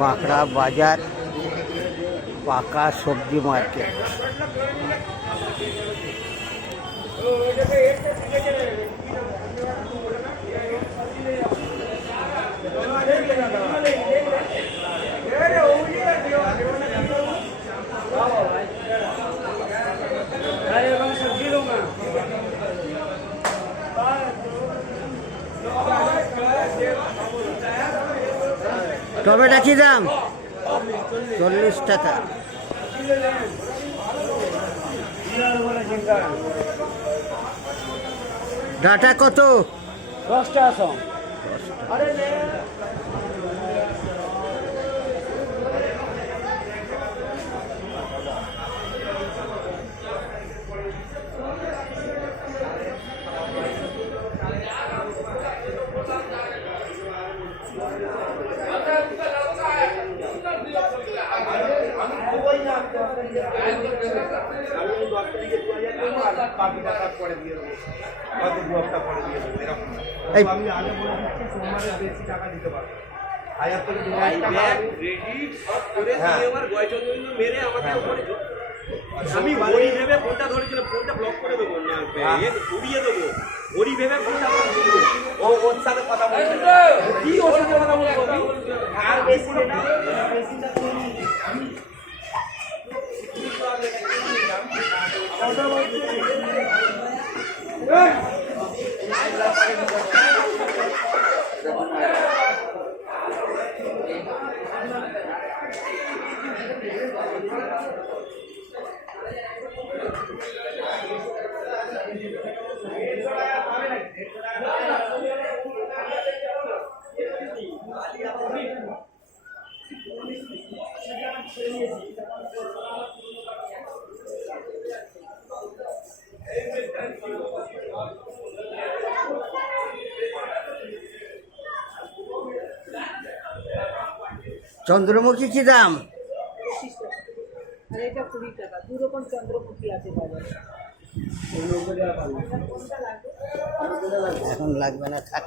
বাঁকড়া বাজার পাকা সবজি মার্কেট। টমেটো কি দাম? 40 টাকা। ডাটা কত? 10 টাকা সব। আমি ঘড়ি ভেবে ফোনটা ধরেছিলাম, ফোনটা ব্লক করে দেবো না, উড়িয়ে দেবো। ঘড়ি ভেবে ফোনটা ওর সাথে কথা বলবো, কি ওর সাথে কথা বলবো আর বেশি চন্দ্রমুখী কি দাম? 25 টাকা। আর এটা 20 টাকা। দু রকম চন্দ্রমুখী আছে বাজারে। এখন লাগবে না, থাক।